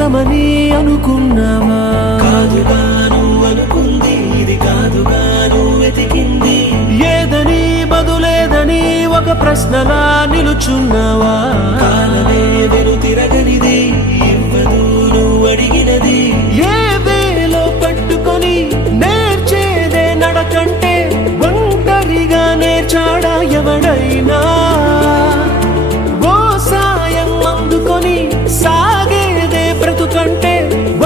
నిజమని అనుకున్నావా? కాదుగాను అనుకుంది, ఇది కాదుగాను వెతికింది. ఏదని బదులేదని ఒక ప్రశ్నలా నిలుచున్నావా? కాలమే వెను తిరగనిది, ఇవ్వదు నువ్వు అడిగినది. ఏ వేలో పట్టుకొని నేర్చేదే నడకంటే ఒంటరిగా నేర్చాడా ఎవడైనా? ఓ సాయం అందుకొని సాగేదే బ్రతుకంటే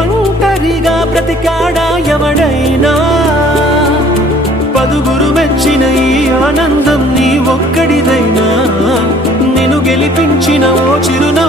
ఒంటరిగా బ్రతికాడా ఎవడైనా? పదుగురు మెచ్చిన ఈ ఆనందం నీ ఒక్కడిదైనా? నిన్ను గెలిపించిన ఓ చిరునా